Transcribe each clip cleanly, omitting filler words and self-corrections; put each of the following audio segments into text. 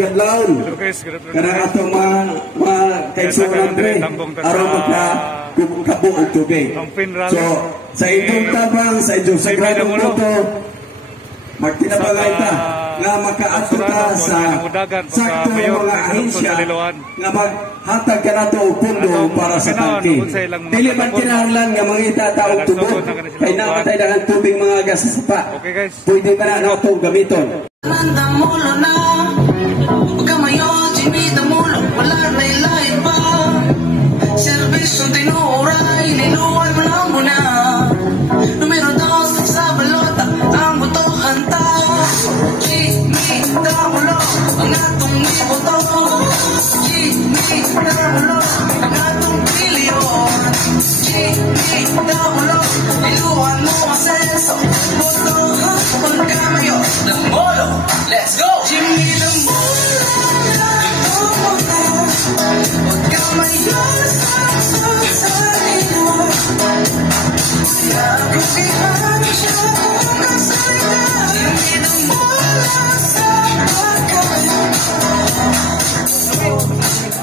gadlaon. Kana ato mga kaigsuonan pre aron magkabo ang tubig. So sa inyong tabang, sa inyong sagradong boto, magtinabangay ta nga makaato ta sa sakto mga ahensya nga maghatag ka nato og pundo para sa tangke. Dili man kinahanglan nga mangita ta og tubig kay namatay na ang tubig mga gasasapa. Pwede ba na nato gamiton? Mandamulo na pagkamayo chimitamulo wala na ilay pa servisyo tinuray niluwal mo lang muna numero 2 sa balota ang botohan ta chimitamulo ang atong iboto chimitamulo ang atong bilyon chimitamulo niluwal mo asenso botohan pagkamayo Damolo, let's go! Jimmy Damolo, pagkamayo sa iyo Siyago sihan siya kung kasaya Jimmy Damolo sa pagkamayo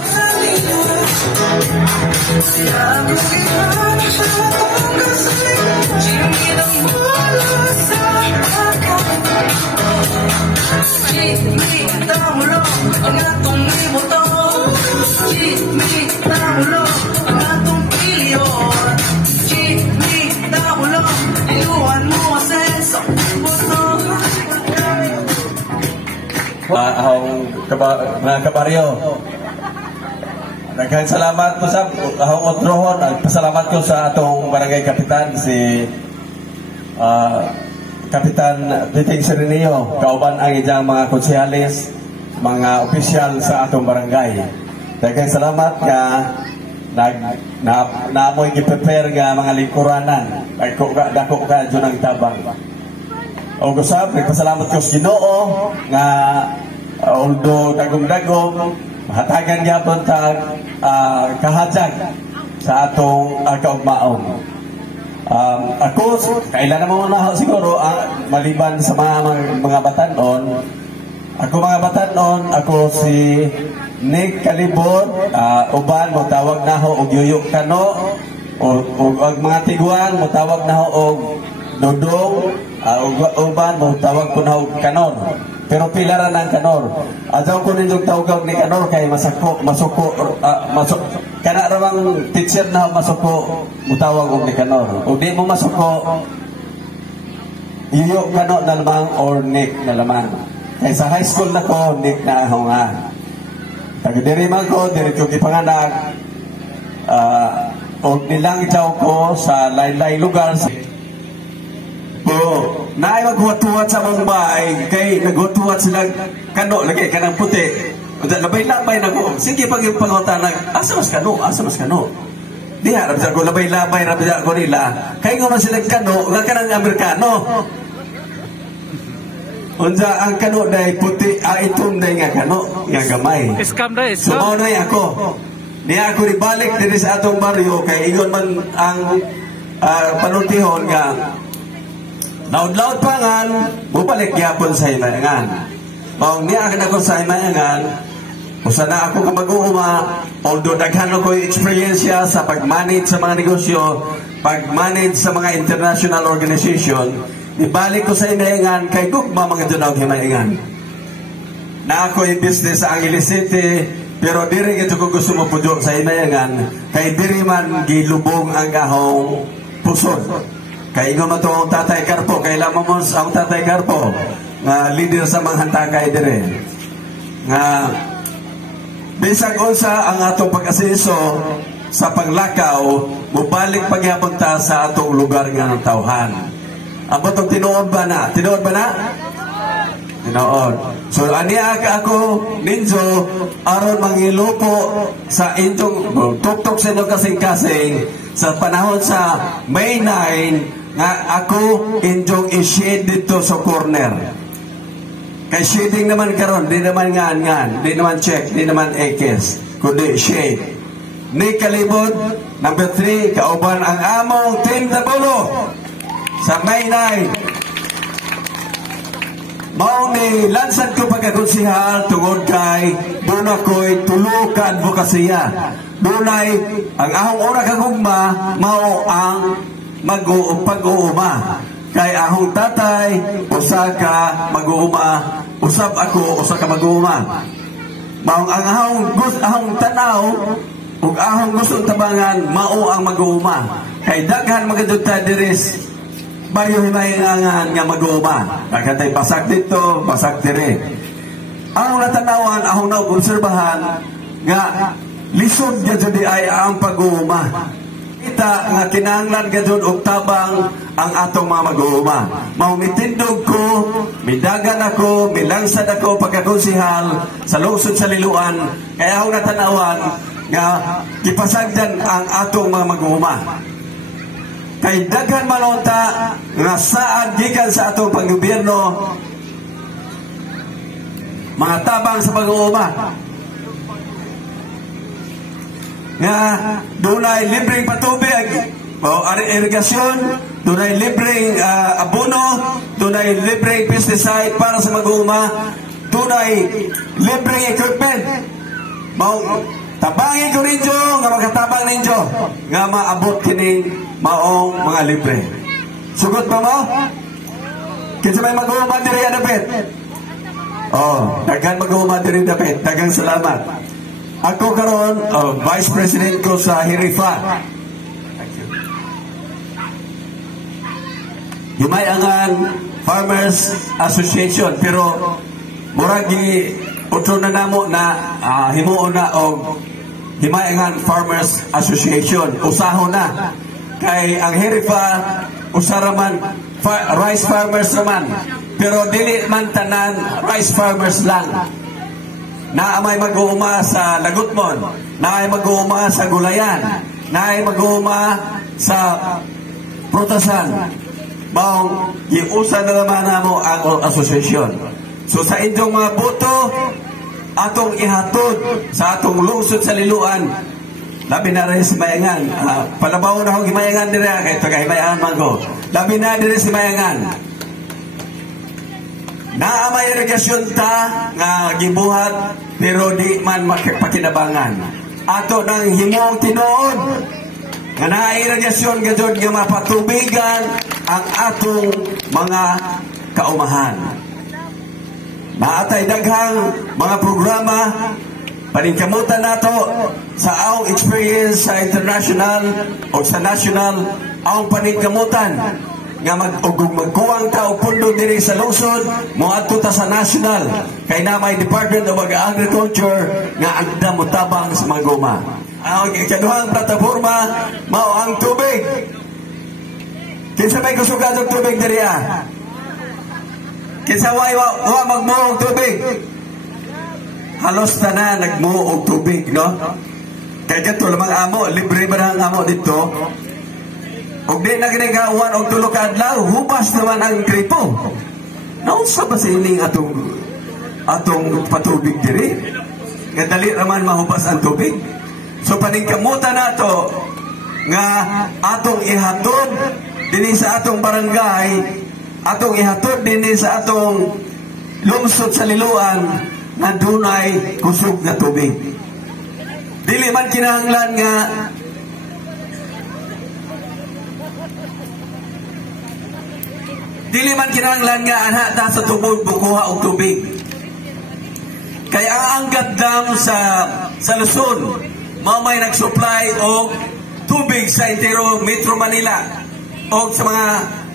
sa iyo Siyago sihan siya kung kasaya Jimmy Damolo sa pagkamayo Chimitamulo, ang atong iboto Chimitamulo, ang atong bilyon Chimitamulo, iluwan mo asenso mga kabaryo, daghang salamat po sa ahong otrohon. Pasalamat ko sa atong barangay kapitan si Kapitan Titing Serenio, kauban ang iyang mga konsehalis, mga opisyal sa atong barangay. Daghang salamat nga naamoy gi-prepare nga mga lingkuranan. Dako ka dyan ang tabang. O gusap, nagpasalamat ko sa Ginoo nga although dagom-dagom, hatagan niya po kahadjag sa atong kaugmaon. Ako, kailan naman na siguro maliban sa mga batanon. Ako si Nick Calibon, uban mo tawag na ho og Yuyok Kano, o mga tiguan mo tawag na ho og Dodong, uban mo tawag ko na ho Kanor. Pero pilaran ng Kanor. Adyaw ko ninyong tawag ni Kanor kay masuko kana rawang teacher na masuko mutawag og ni Kanor. O di mo masuko Yuyok Kano na lamang or Nick na lamang. Kay sa high school na ko Nick na ako nga. Taga-diri man ko, diri ko gipanganak. O nilang itaw ko sa laylay lugar sa naay maghuwat-huwat sa mga bahay kay naghuwat-huwat sila kano lagi kanang puti labay-labay na ko sige pag-pangutan asa mas kano diha rabja ko labay-labay rabja ko nila kay nga man sila kano nga kanang Amerikano unsa ang kano day puti itom day nga kano nga gamay scam day so mao na ako diha ako ibalik diri sa atong baryo kay ingon man ang panultihon nga naudlaw pangan, bubalik yapon sa himayangan. Maong niya akin ako sa himayangan, usa na ako kamag-uuma, although daghan ako experience sa pag-manage sa mga negosyo, pag-manage sa mga international organization, ibalik ko sa himayangan kay gugma mga dyan ang himayangan. Na ako yung business sa Angeles City, pero diri ito ko gusto mo pudyo sa himayangan, kay diri man gilubong ang ahong pusod. Kaya nga man ito ang Tatay Carpo, kailangan mo ang Tatay Carpo, nga leader sa mga hantakay dire. Nga, bisag unsa ang atong pag-asiso sa paglakaw, mubalik pagyapon ta sa atong lugar nga ng tawhan. Ang batong tinuod ba na? Tinuod ba na? Tinuod. So, aniya ako, ninjo, aron mangilupo sa inyong tuktok sa inyong kasing-kasing sa panahon sa May 9, nga ako inyong i-shade dito sa corner. Kay shading naman karon, di naman ngan, di naman check, di naman ekes, kundi shade. Nick Calibon, number 3, kauban ang among Team Damolo sa May 9. mao ni lansad ko pagkakonsihal tungod kay doon ako'y tulo ka advokasya. Dunay ang ahong ora kagugma mao ang pag-uuma. Kay ahong tatay usa ka mag-uuma, usab ako usa ka mag-uuma. Mao ang ahong tanaw ug ahong gusto tabangan mao ang mag-uuma. Kay daghan magudto ta diris bayo himayangan nga mag-uuma. Kagantay basag dito, basag dire. Ang natanawan, ahong naobserbahan nga lisod gyud ay ang pag-uuma. Kita nga kinahanglan gyud og tabang ang atong mga mag-uuma. Mao mitindog ko, midagan ako, milansad ako pagkakonsihal sa lungsod sa Liloan. Kaya ahong natanawan nga gipasagdan ang atong mga mag-uuma. Kay daghan malonta nga saad gikan sa atong panggobyerno mga tabang sa pag-uuma nga dunay libreng patubig o irigasyon, dunay libreng abono, dunay libreng pesticide para sa mag-uuma, dunay libreng equipment. Tabangin ko ninyo nga makatabang ninyo nga maabot kining maong mga libre. Sugot ba mo? Kinsa may mag-uuma diri dapit? Daghan mag-uuma diri dapit. Daghang salamat. Ako karon Vice President ko sa Hirifa. Himayangan Farmers Association, pero murag utro na namo na himuon na og Himayangan Farmers Association. Usaho na. Kay ang Hirifa, usaraman, rice farmers naman. Pero dili man tanan, rice farmers lang. Naamay mag-uuma sa Lagutmon, naay mag-uuma sa Gulayan, naay mag-uuma sa Prutasan. Baong, iusa na naman namo ang asosasyon. So sa inyong mga boto, atong ihatod sa atong lungsod sa Liloan, labi na rin si Mayangan. Palabaw na akong Himayangan dire, kaya ito Himayangan Mango. Labi na dire si Mayangan. Naamay irigasyon ta nga gibuhat, pero di man makipakinabangan. Ato nang himong tinuod nga nairigasyon gadyon nga mapatubigan ang atong mga kaumahan. Naatay daghang mga programa paningkamutan nato sa aong experience sa international o sa national, aong paningkamutan nga magkuwang ta og pundo diri sa lungsod, moadto ta sa national, kay na may Department of Agriculture nga agda motabang sa mga guma. Ang ikaduhang plataforma mao ang tubig. Kinsa may kusugad og tubig diri Kinsa wa magmuo og tubig? Halos tanan nagmuo og tubig, no? Kaya gato lamang amo, libre ba ang amo dito? Og di na ginagawan og tulo ka adlaw, hubas naman ang kripo. Nausa ba sa ining atong patubig diri? Nga dali raman mahubas ang tubig. So paningkamutan nato nga atong ihatod dinhi sa atong barangay, atong ihatod dinhi sa atong lungsod sa Liloan na dunay kusog na tubig. Dili man kinahanglan nga anha ta sa tubog bukuha og tubig. Kaya ang Angat Dam sa Luzon, mao may nag-supply og tubig sa entero Metro Manila o sa mga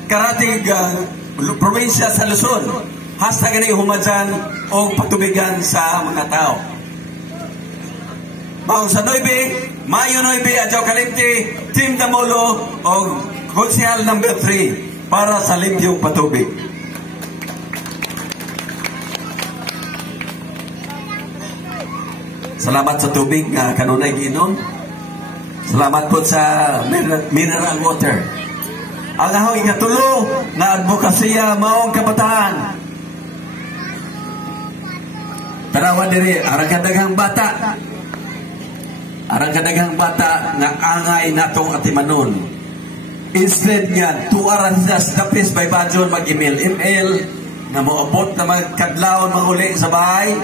karatig probinsya sa Luzon. Hasta gani humadyan o pagtubigan sa mga tao. Mao sa Mayo 9, Adjaw Kalimti, Team Damolo o Konsehal number 3 para sa limbyong patubig. Salamat sa tubig nga kanunay giinom. Salamat po sa mineral water. Ang ahoy ikatulo na advokasya maong kabataan. Tarawan diri arang kadaghang bata. Arang kadaghang bata nga angay natong atimanon. Instead nga tuaran sa dapis by Badjon mag-email na moabot na magkadlawon manguli sa bahay,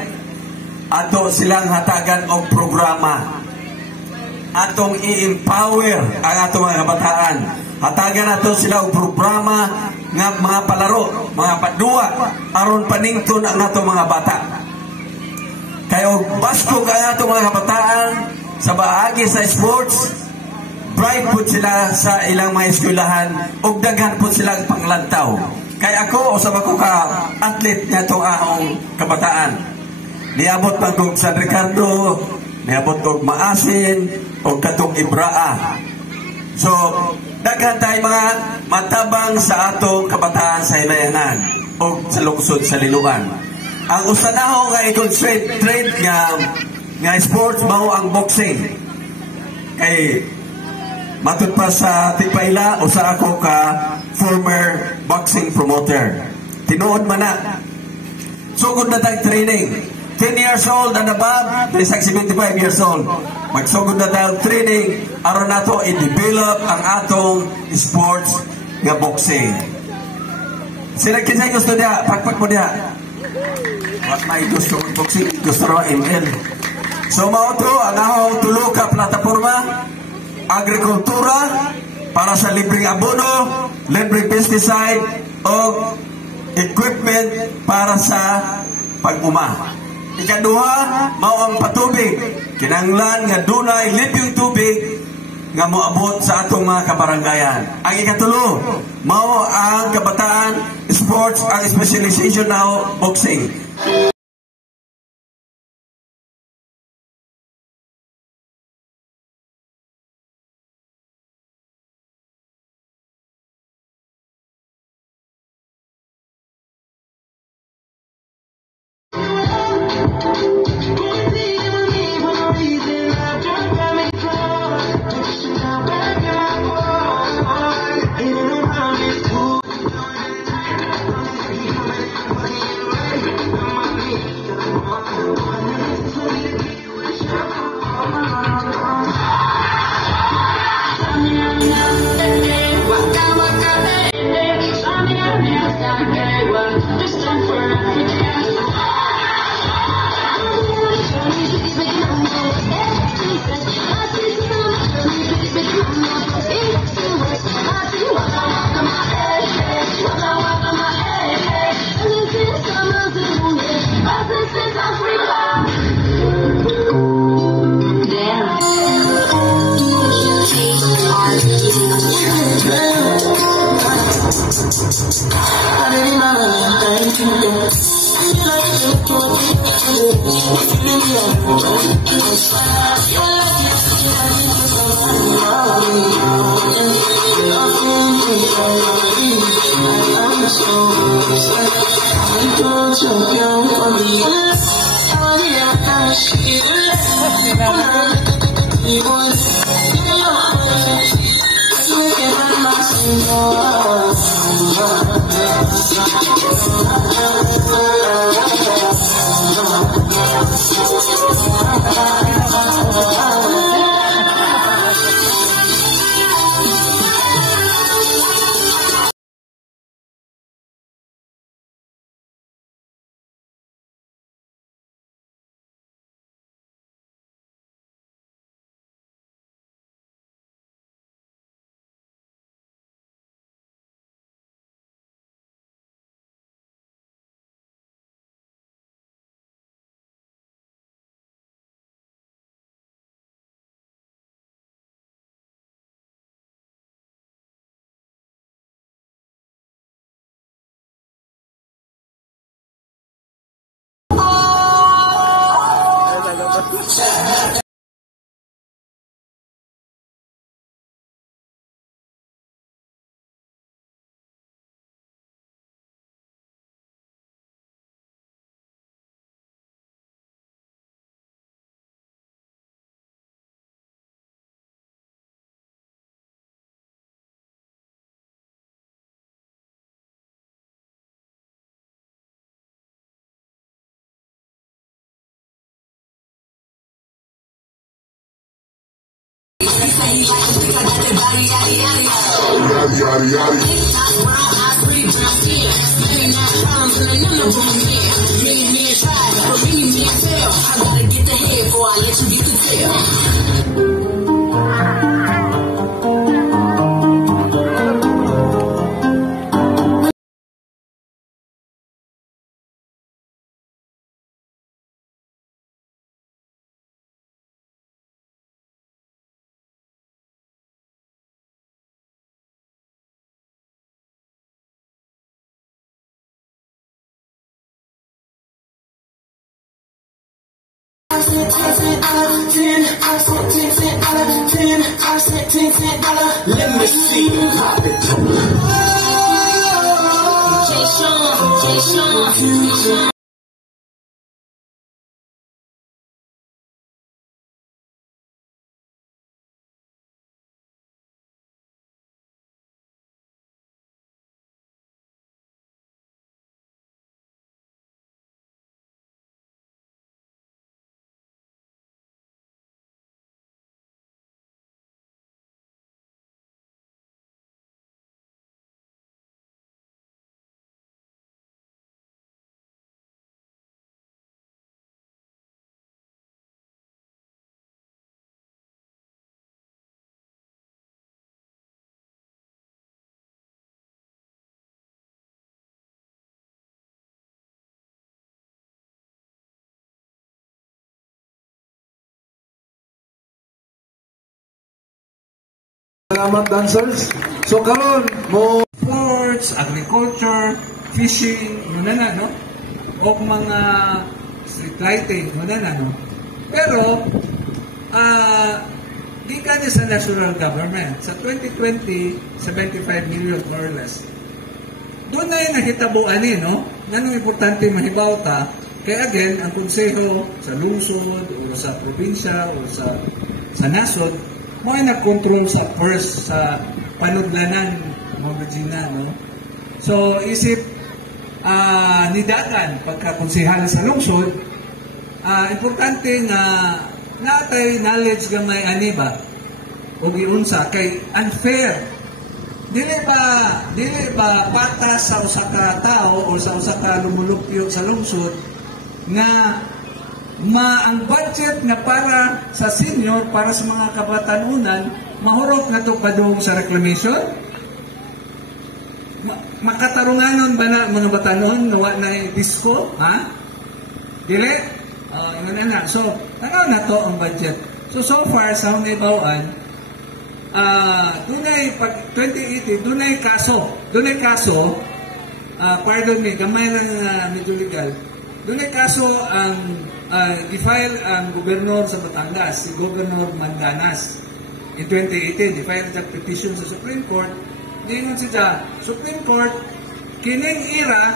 ato silang hatagan og programa. Atong i-empower ang atong mga kabataan. Hatagan nato sila og programa nga mga palaro, mga padua, aron panington ang atong mga bata. Kaya og baskog ang atong mga kabataan sa baagi sa sports, bright po sila sa ilang mga eskwelahan ug daghan po silang panglantaw. Kaya ako, usab ako ka athlete nga itong akong kabataan. Niabot man kong San Ricardo, niabot kong Maasin, o katong Ibraa. So, daghan tayo mga matabang sa atong kabataan sa Himayangan o sa lungsod sa Liloan. Ang usanaho nga i-concentrate nga sports mao ang boxing. Kay matod pa sa Tipayla, usa ako ka former boxing promoter. Tinuod man na. Sugod na tag training. 10 years old and above, 75 years old. Magsugod na tag training aron nato i-develop ang atong sports nga boxing. Sila kinsay gusto niya, pakpak mo niya. What may gusto boxing, gusto ro ML. So mao to ang akong tulo ka plataporma, agrikultura para sa libreng abono, libreng pesticide o equipment para sa pag-uma. Ikaduha, mao ang patubig. Kinahanglan nga dunay limpyong tubig nga moabot sa atong mga kabaranggayan. Ang ikatulo, mao ang kabataan sports, ang specialization na boxing. Yari, yari, yari. got problems and I know no one here. Me and tried, but me and fail. I gotta get the head before I let you get the tail. Let me see. Jay Sean. Salamat dancers. So karon mo sports, agriculture, fishing, muna na, no? O mga street lighting, muna na, no? Pero, di ka sa national government. Sa 2020, 75 million more or less. Doon na yung nakitabuan no? Nanong importante mahibaw ta, kaya again, ang konseho sa lungsod, o sa probinsya, o sa nasod, mo ay nag-control sa first, sa panudlanan, mga Regina, no? So, isip nidagan, pagkakonsehal sa lungsod, importante nga natay knowledge gamay ani ba o giunsa kay unfair dili ba patas sa usa ka tao o sa usa ka lumulupyo sa lungsod nga ang budget na para sa senior, para sa mga kabatanunan, mahurot na ito padung sa reclamation? Makatarunganon ba na mga batanon nawa na disco? Ha? Dili? Na. So, na to ang budget. So far, sa Hunay-Bawaan, dunay, pag 2018, dunay kaso, pardon me, gamay ng medyo legal, dunay kaso ang i-file ang gobernador sa Batangas, si Governor Mandanas. In 2018, i-file ang petition sa Supreme Court. Ngayon siya, Supreme Court, kining ira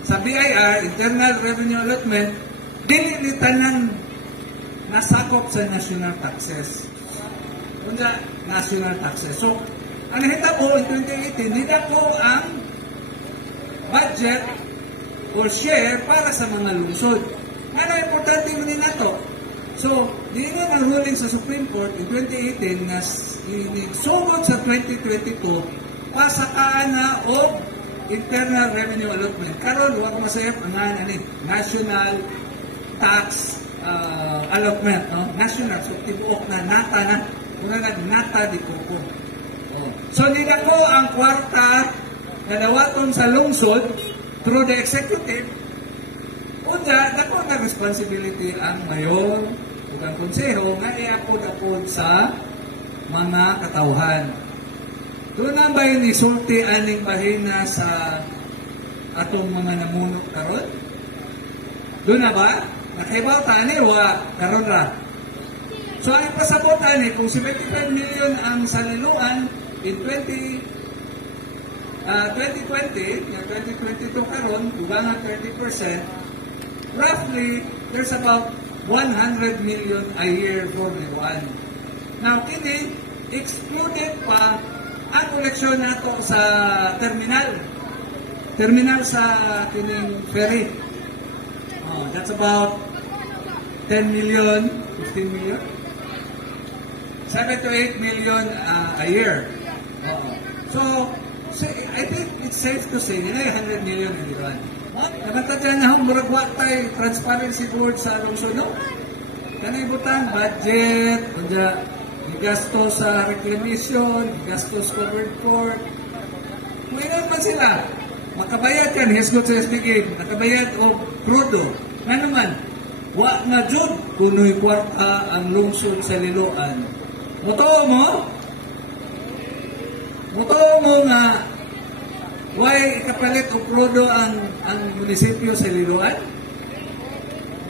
sa BIR, Internal Revenue Allotment, dinilitan ng nasakop sa national taxes. Kunda, national taxes. So, ang nakita ko, in 2018, nila ko ang budget or share para sa mga lungsod. Ano importante mo din nato? So, di nga ang ruling sa Supreme Court in 2018 na sumod sa 2022 pasakaan na o Internal Revenue Allotment. Karon huwag masayap ang national tax allotment. No? National. So, tibuok na nata na. Kung nata di kuko. So, nila ko ang kwarta na dawaton sa lungsod through the executive. Una, dako na responsibility ang mayor o ang konseho nga iapod-apod sa mga katauhan. Doon na ba yung isulti aning bahina sa atong mga namunok karon? Doon na ba? Nakibaw tani wa karon ra. So ang pasabot ani kung 75 million ang salinuan in 2020, 2022 karon, ugang 30%, roughly, there's about 100 million a year for Liwan. Now, kini, excluded pa ang koleksyon nato sa terminal. Terminal sa kining ferry. That's about 10 million, 15 million? 7 to 8 million a year. So I think it's safe to say, yun ay 100 million in Iran. Namatadyan na akong murag watay transparency board sa lungsod, no? Kanibutan, budget, kanya, gasto sa reclamation, gasto sa covered court. Kung ilan man sila, makabayad kan, hisgot sa SDG, nakabayad o crudo. Nga naman, wa na jud kuno'y kwarta ang lungsod sa Liloan. Motoo mo nga why kapalit o crudo ang munisipyo sa Liloan?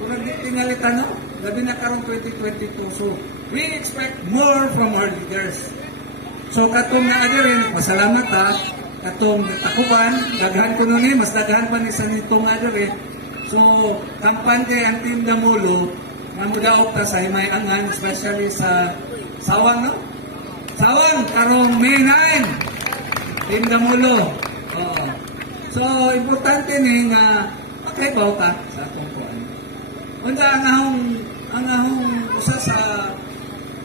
Murag di tinalitan, no? Labi na karong 2022. So, we expect more from our leaders. So, katong na rin, pasalamat ha, katong takupan, daghan ko nun mas daghan pa ni sa nitong rin. So, kampante ang Team Damulo, nga mudaog ta sa Himayangan, especially sa Sawang, no? Sawang, karong May 9, Team Damulo. So, importante ni nga makaibaw ka sa atong kuan. Unsa ang ahong usa sa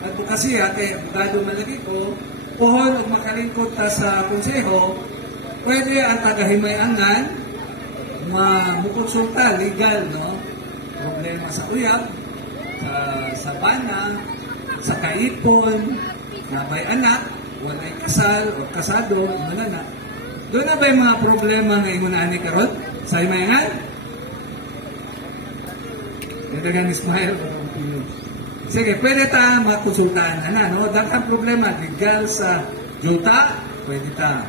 advokasya kay abogado malagi ko, puhon og makalingkod ta sa konseho, pwede ang taga-Himayangan mamukonsulta legal, no? Problema sa uyab, sa bana, sa kaipon, na may anak, walay kasal o kasado, na. Doon na ba yung mga problema na imunani karon sa Himayangan? Nadagan Ismail. Sige, pwede ta makonsultahan na, no? Daghang problema legal sa juta, pwede ta.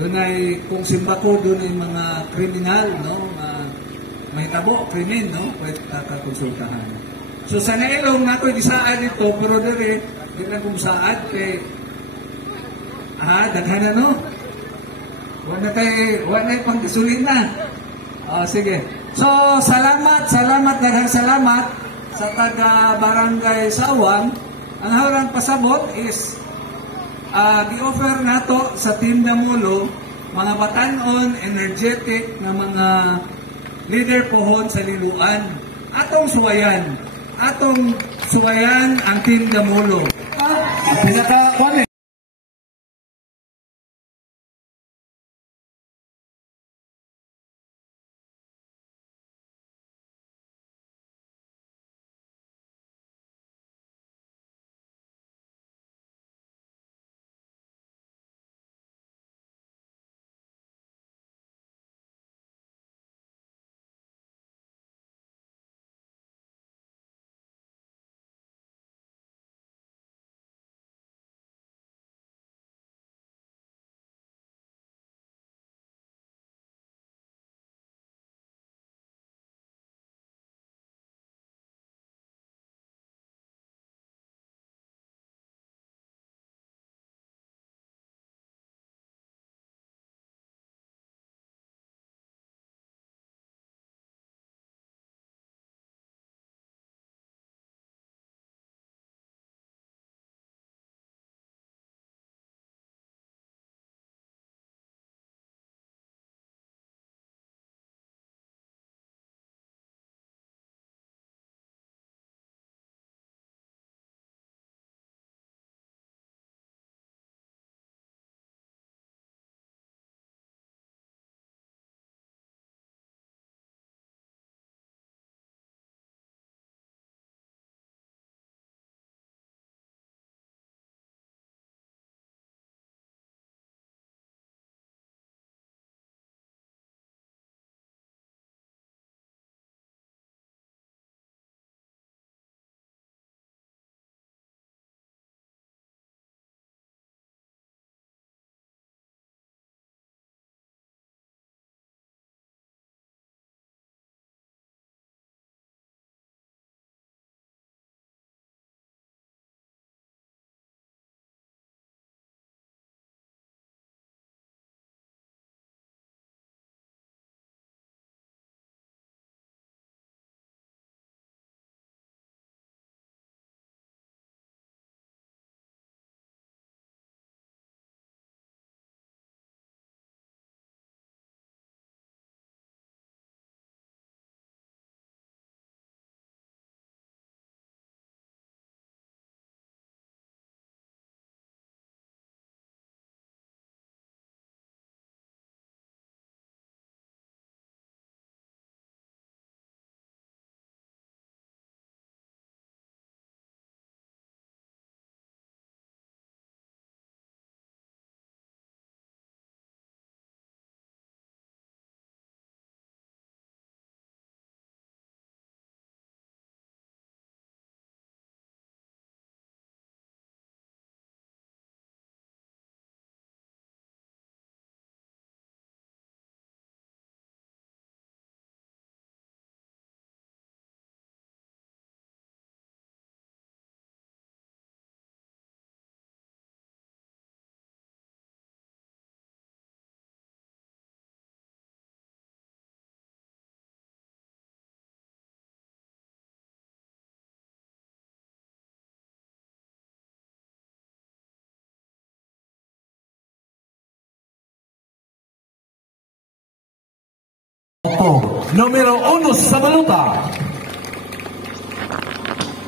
Doon ay kung simbako doon ay mga kriminal, no? May tabo, krimen, no? Pwede ta konsultahan. So sa nailong na ako'y disaad ito, pero dire, di na kung saad kay daghan na, no? Wala pang gasolina. Sige. So, salamat, daghang salamat sa taga-barangay Sawang. Ang harang pasabot is gi-offer nato sa Team Damulo mga batanon, energetic na mga leader pohon sa Liloan. Atong suwayan ang Team Damulo. Pinaka Distrito numero 1 sa Baluta.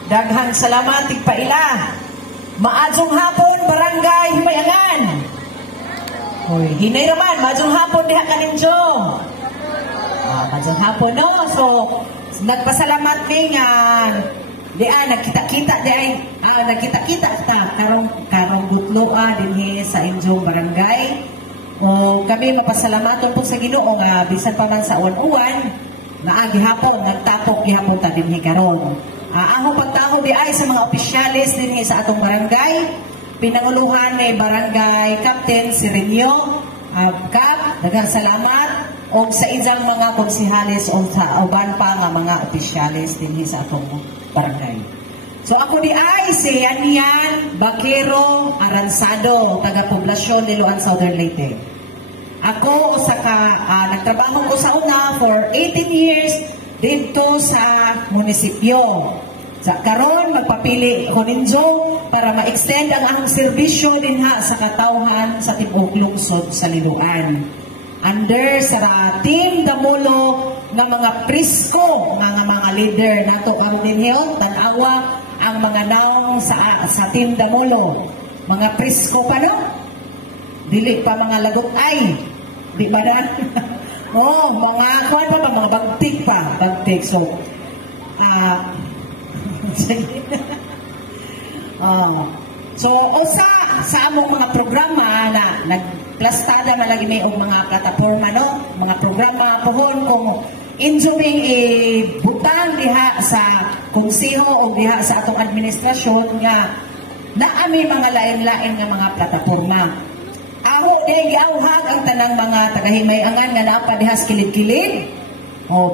Daghang salamat tigpaila. Maadtong hapon barangay Himayangan. Hoy, hinay raman maadtong hapon diha kaninyo. Maadtong hapon no. So nagpasalamat mi nga nagkita-kita nagkita-kita ta karong gutloa dinhi sa inyong barangay. O kami mapasalamaton po sa Ginoo nga bisan pa man sa uwan-uwan na gihapon nagtapok gihapon ta dinhi karon. Ako pagtaho di ay sa mga opisyalis dinhi sa atong barangay, pinanguluhan ni Barangay Captain Sirenio Kap, daghang salamat o sa ilang mga konsihalis o sa uban pa nga mga opisyalis dinhi sa atong barangay. So ako di ay si Yanian Bakero Aransado, taga-poblasyon ni Luan, Southern Leyte. Ako nagtrabaho ko sa una for 18 years dito sa munisipyo. Sa karon magpapili ko ninyo para ma-extend ang among serbisyo dinha sa katawhan sa tibuok lungsod sa Liloan. Under sa Team Damulo ng mga prisko mga leader nato karon dinhi tan-awa ang mga naong sa Team Damulo. Mga prisko pa no? Dili pa mga lagot ay. Di ba na? Mga kuwan pa mga bagtik pa. Bagtik. So, usa sa among mga programa na nagplastada malagi may og mga plataforma no, mga programa pohon kung injuming butang diha sa konseho o diha sa atong administrasyon nga naami mga lain-lain nga mga plataforma. Aho di giawhag ang tanang mga tagahimayangan nga naa pa diha sa kilid-kilid.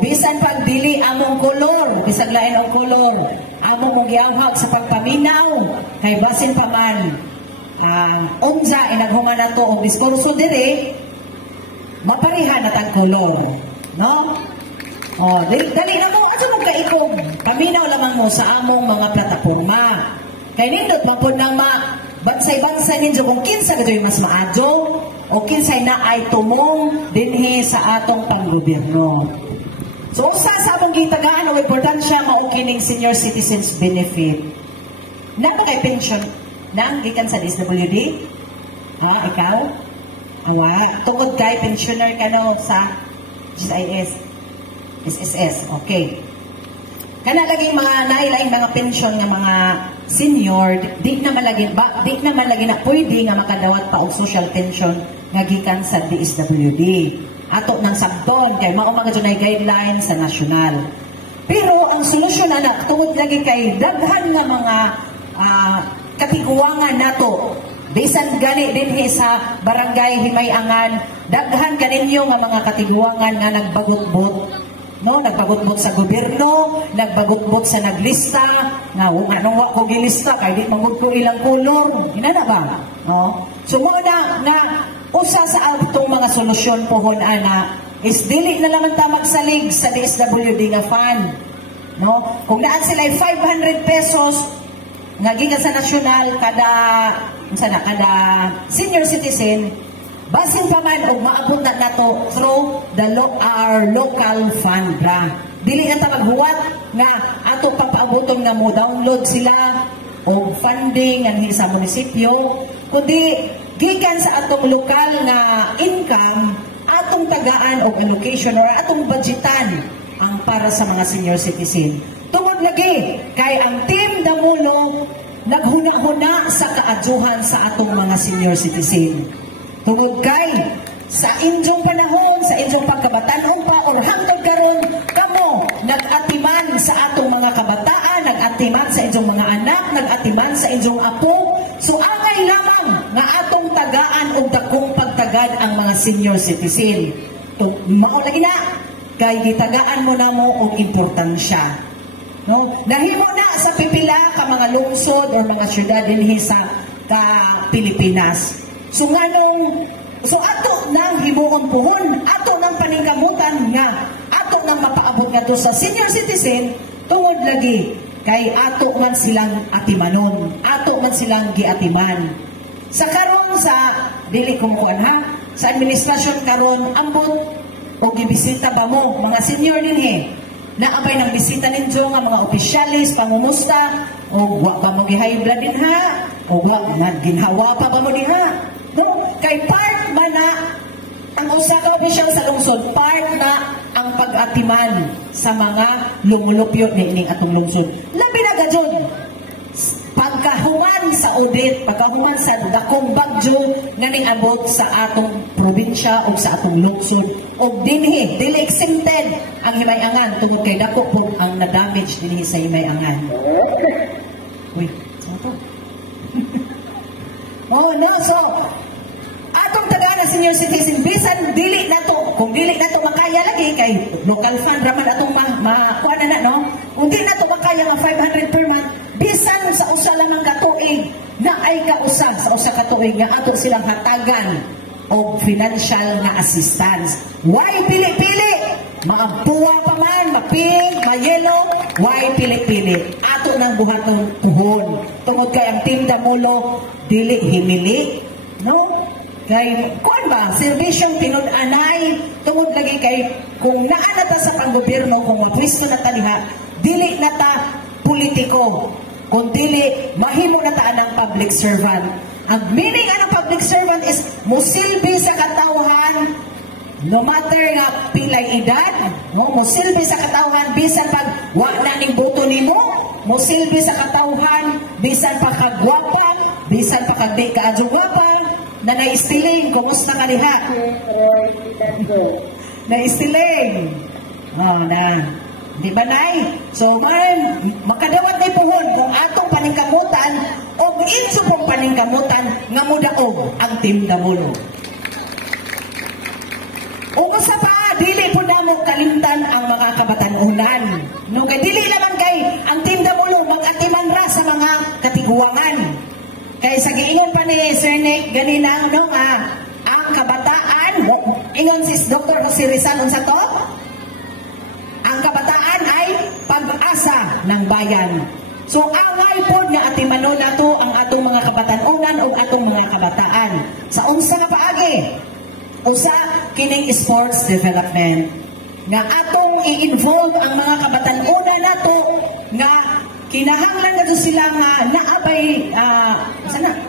Bisan pag dili among kolor, bisag lain ang kolor, among mong giawhag sa pagpaminaw kay basin pa man unsa inaghuman nato og diskurso dire maparihan na tag kolor, no? Dali na mo asa mo kaikog paminaw lamang mo sa among mga plataporma. Kay nindot man pud nang bansay-bansay ninyo kung kinsa gadyoy mas maadyo o kinsay na ay tumong dinhi sa atong panggobyerno. So, sa among gitagaan o importansya maukining senior citizens benefit. Napa kay pension na ang gikan sa DSWD? Ikaw? Tungod kay pensioner ka no sa GIS. SSS. Okay. Kana laging mga nailaing mga pension nga mga senior, di na malagi na pwede nga makadawat pa og social pension nga gikan sa DSWD. Ato ng sabton kay mao mga dunay guidelines sa nasyonal. Pero ang solusyon ana tungod lagi kay daghan nga mga katiguangan nato bisan gani dinhi sa barangay Himayangan, daghan kaninyo nga mga katiguangan nga nagbagot-bot, no, nagbagot-bot sa gobyerno, nagbagot-bot sa naglista nga anong wa ko gilista kay di mangud ko ilang kulong inana ba, no? So mo na usa sa atong mga solusyon pohon ana is dili na lang ta magsalig sa DSWD nga fund, no? Kung naan sila 500 pesos nga gikan sa nasyonal kada senior citizen, basin pa man og maabot na nato through our local fund ra. Dili na ta maghuwat nga ato papaaboton nga mo download sila og funding nga sa munisipyo, kundi gikan sa atong lokal nga income, atong tagaan og allocation or atong budgetan ang para sa mga senior citizen. Tungod lagi kay ang Team Damulo naghuna-huna sa kaadyuhan sa atong mga senior citizen. Tungod kay sa inyong panahon, sa inyong pagkabatanon pa or hangtod karon kamo nag-atiman sa atong mga kabataan, nag-atiman sa inyong mga anak, nag-atiman sa inyong apo. So angay lamang nga atong tagaan og dakong pagtagad ang mga senior citizen. Mao lagi na kay gitagaan mo na mo og importansya. No? Nahimo na sa pipila ka mga lungsod or mga syudad dinhi sa Pilipinas. So ato nang himuon puhon, ato nang paningkamutan nga, ato nang mapaabot nga to sa senior citizen, tungod lagi kay ato man silang atimanon, ato man silang giatiman. Sa karon sa dili kumukuan ha, sa administrasyon karon ambot O gibisita ba mo, mga senior din naabay ng bisita ninyo nga mga opisyalis, pangumusta, o wa ba mo gi-high blood din ha? O wa, ginhawa pa ba mo din ha? No? Kay part ba na ang usa ka opisyal sa lungsod, part na ang pag-atiman sa mga lumulupyo ni atong lungsod. Labi na gadyon. Pagkahuman sa audit, pagkahuman sa dakong bagyo nga ning-abot sa atong probinsya o sa atong lungsod o dinhi, dili exempted ang Himayangan tungod kay dako po ang na-damage dinhi sa Himayangan. Uy, saan to? Oh no, so atong tagana senior citizen bisan dili nato, kung dili nato makaya lagi kay local fund raman atong kuha na no, kung dili nato makaya nga 500 per month bisan sa usa lang ang katuig na ay kausab sa usa ka tuig nga ato silang hatagan o financial na assistance. Why pili-pili? Mga buwa pa man, mapink, mayelo, why pili-pili? Ato nang buhaton puhon. Tungod kay ang Team Damulo dili himili, no? Kay kuan ba serbisyong tinud-anay tungod lagi kay kung naa na ta sa panggobyerno, kung mapwisto na ta diha, dili na ta politiko, kung dili mahimo na ta ng public servant. Ang meaning ng public servant is musilbi sa katawhan no matter nga pilay edad, musilbi sa katawhan bisan pag wa na ning boto nimo, musilbi sa katawhan bisan pa kagwapa, bisan pa kagdi kaadyo gwapa. Na naistiling, kumusta ka diha? Naistiling. Oh, na. Di ba, Nay? So, man, makadawat na puhon kung atong paningkamutan o inso pong paningkamutan nga mudaog ang Team Damulo. Umusa pa, dili po na mo kalimtan ang mga kabatanunan. No, kay dili naman kay ang Team Damulo mag-atiman ra sa mga katiguangan. Kaya sa giingon pa ni Sir Nick ganina, no, ang kabataan, ingon si Dr. Jose Rizal, unsa to? Ang kabataan ay pag-asa ng bayan. So, angay po nga atimanon nato ang atong mga kabatanunan o atong mga kabataan. Sa unsa nga paagi? Usa, kining sports development. Nga atong i-involve ang mga kabatanunan nato nga kinahanglan na doon sila nga naabay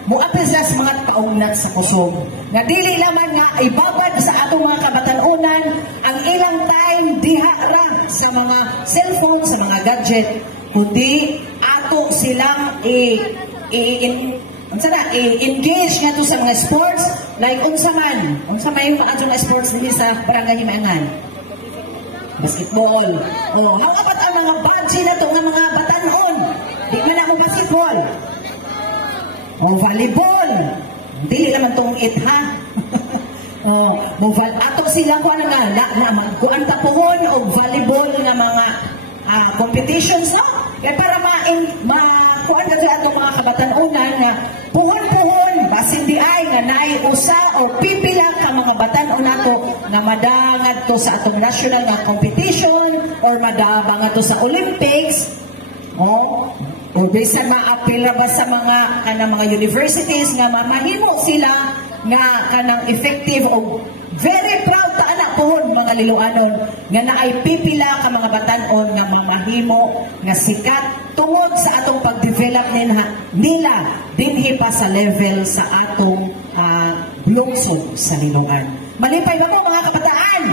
muapil sila sa mga kaugnat sa kusog. Nga dili laman nga ibabad sa atong mga kabatanunan ang ilang time diha ra sa mga cellphone, sa mga gadget, kundi ato silang i-engage nga to sa mga sports like unsa man yung mga nga sports din sa Barangay Himayangan. Basketball. Oh, hangapat ang mga badge na to nga mga batanon. Di man ako basketball. O volleyball. Hindi naman tong ha. Oh, ato sila ko nga kuan ta pohon og volleyball nga mga competitions no. Kaya para kuan ka sa atong mga kabatanunan nga puhon-puhon basin di ay nga naay usa o pipila ka mga batanon nato nga madangad to sa atong national nga competition or madabang to sa Olympics o bisan maapil ra ba sa mga universities nga mahimo sila nga kanang effective o very proud ta anak pohon mga liluanon nga naay pipila ka mga batanon nga mamahimo nga sikat tungod sa atong pag-develop nila dinhi pa sa level sa atong lungsod sa Liloan. Malipay ba mo mga kabataan?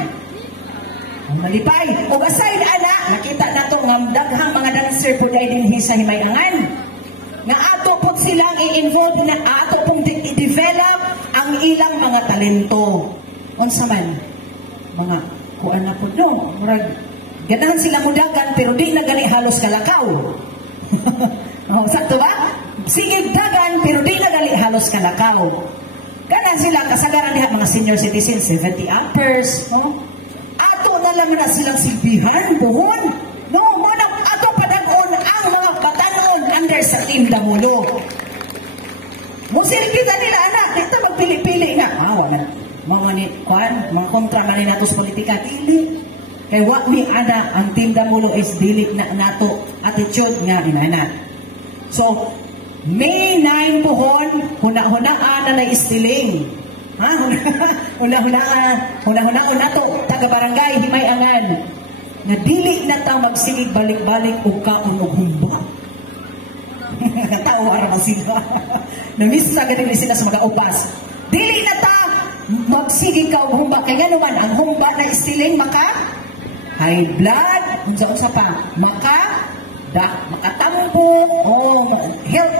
Malipay. O aside ana, nakita nato nga daghang mga dancer po dahil dinhi sa Himayangan. Nga ato po silang i-involve na ato pong i-develop ang ilang mga talento. Unsa man? Mga kuan na po no. Ganahan sila mudagan pero di na gali halos kalakaw. Oh, sakto ba? Sige dagan pero di na gali halos kalakaw. Ganahan sila kasagaran diha mga senior citizens 70 uppers, no? Ato na lang na silang silbihan buhon. No, mo na ato padag-on ang mga batanon under sa Team Damulo. Musilpita nila anak, dito magpili-pili na. Wala. Mga kontra man nato sa politika, dili. Kaya wak mi ana, ang Team Damulo is dili na nato attitude nga inana. So, May 9 pohon, hunang-ana na istiling. Ha? Una to, taga-barangay, Himayangan. Na dili na ta magsigig balik-balik o kaon o humba. Natawa naman sila. Namisa ganun sila sa mga upas. Dili na ta magsigig ka o humba. Kaya naman, ang humba na istilin maka high blood, unsa pa, makatampo,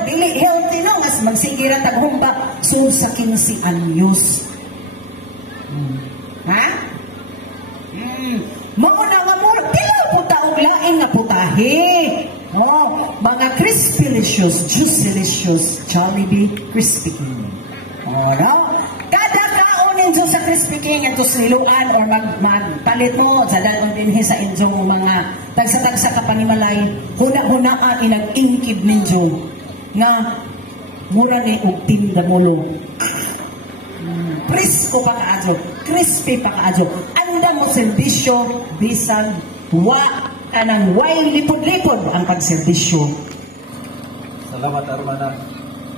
dili healthy no, mas magsigira taghumba, so sa 15 anyos. Ha? Mauna nga mo, pila po taog laing nga putahe. Mga crispy-licious, juicy-licious, Jollibee Crispy King. No? Kada kaonin dyan sa Crispy King ito siluan or magpalit mo sa dalawang din sa inyong mga tagsa-tagsa ka panimalay, huna-hunaa inag-ingkib ninyo nga mura ni og tinda mulo. Presko pa kaadyo, crispy pa kaadyo. Anda mo serbisyo bisan kanang way lipod-lipod ang pagserbisyo. Salamat Armana.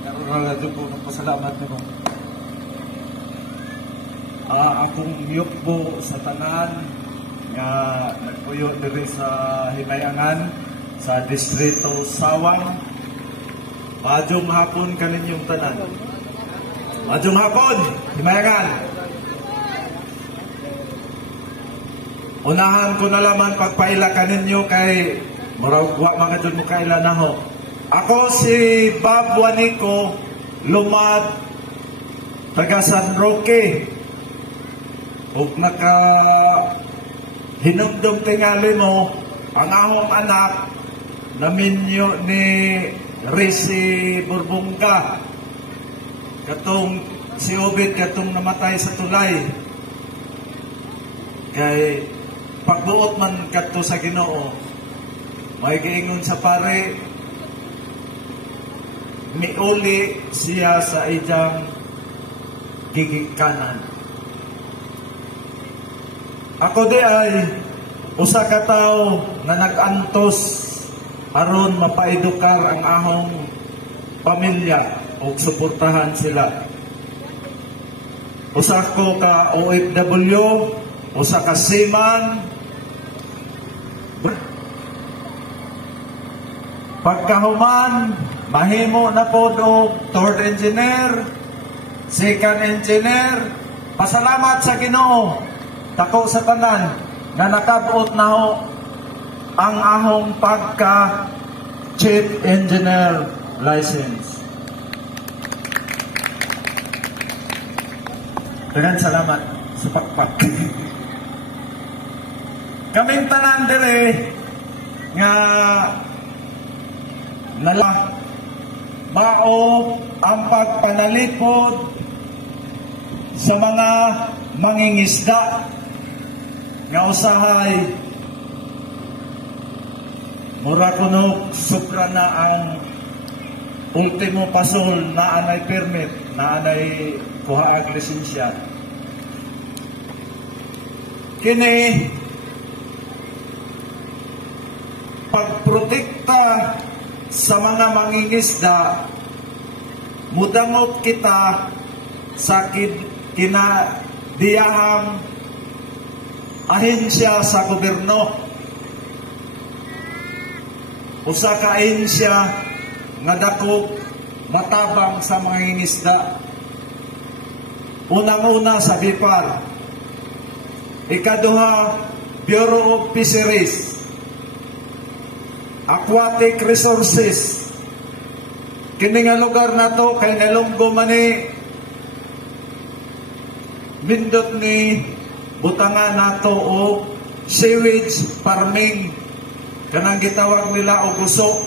Karon po nagpasalamat nimo. Akong miyok po sa tanan nga nagpuyo diri sa Himayangan sa distrito Sawang. Maayong hapon kaninyong tanan. Maayong hapon, Himayangan. Unahan ko na laman pagpaila kaninyo kay murag wa mga dun mo kaila na ho. Ako si Bob Juanico Lumad, taga San Roque. Ug naka hinumdum tingali mo ang ahong anak na minyo ni Risi Burbunga. Katong si Obed katong namatay sa tulay. Kay pagbuot man kadto sa Ginoo, may giingon sa pare, miuli siya sa iyang gigikanan. Ako di ay usa ka tawo nga nag-antos aron mapaedukar ang ahong pamilya ug suportahan sila. Usa ko ka OFW, usa ka seaman. Pagkahuman, mahimo na po og third engineer, second engineer. Pasalamat sa Ginoo, dako sa tanan na nakabot na ho ang ahong pagka chief engineer license. Daghang salamat sa pakpak. Kaming tanan dire nga mao ang pagpanalipod sa mga mangingisda nga usahay mura kuno supra na ang ultimo pasol na anay permit, na anay kuhaag lisensya. Kini pagprotekta sa mga mangingisda, mudangot kita sa kinadiyahang ahensya sa gobyerno. Usa ka ahensya nga dako natabang sa mangingisda. Unang-una sa BIPAR, ikaduha Bureau of Fisheries, Aquatic Resources. Kini nga lugar na to kay nalunggo man ni bindot ni butangan nato o sewage farming, kanang gitawag nila o kusok.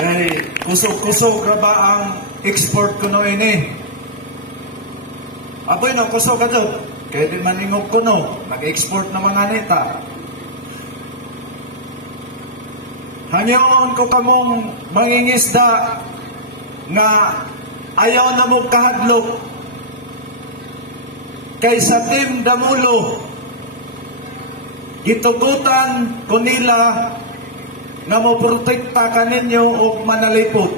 Kay kusok ra ba ang export kuno ini? Aboy no kusok ka dyan, kaya di maningog kuno mag-export na mga neta. Hanyoon ko kamong mangingisda nga ayaw na mo kahadlok kay sa Team Damulo gitugutan ko nila nga mo protekta kaninyo og manalipod.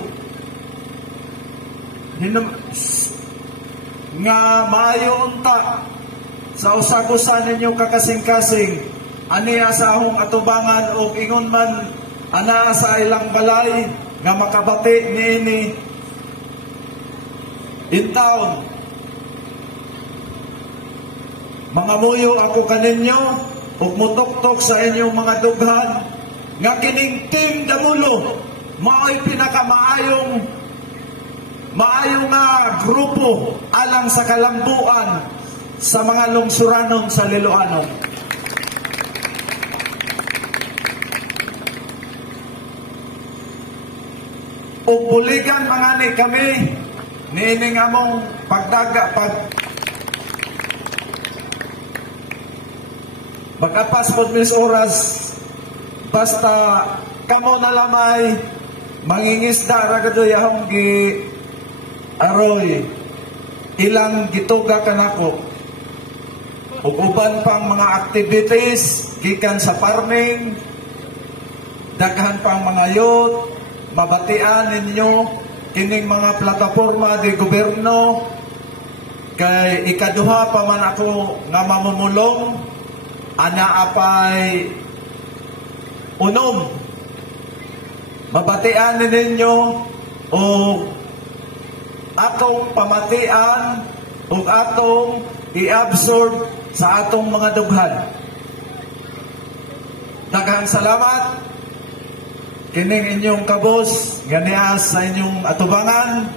nga maayo unta sa usag-usa ninyo kakasing-kasing ani asahong atubangan o ingon man ana sa ilang balay nga makabati niini in town. Mga muyo ako kaninyo ug mutok-tok sa inyong mga dughan nga kining Team Damulo mao'y pinakamaayong nga grupo alang sa kalambuan sa mga lungsuranon sa Liloanon. Ug buligan mga ni kami niining among pagkapas pod mis oras basta kamo na lamay mangingisda ra kadoy ahong gi aroy ilang gituga kanako ug uban pang mga activities gikan sa farming, daghan pang mga youth mabatian ninyo kining mga plataporma de gobyerno kay ikaduha pa man ako nga mamumulong ana apay unom mabatian ninyo o atong pamatian o atong i-absorb sa atong mga dughan. Daghang salamat kining inyong kabos ganias sa inyong atubangan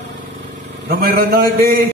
numero 9.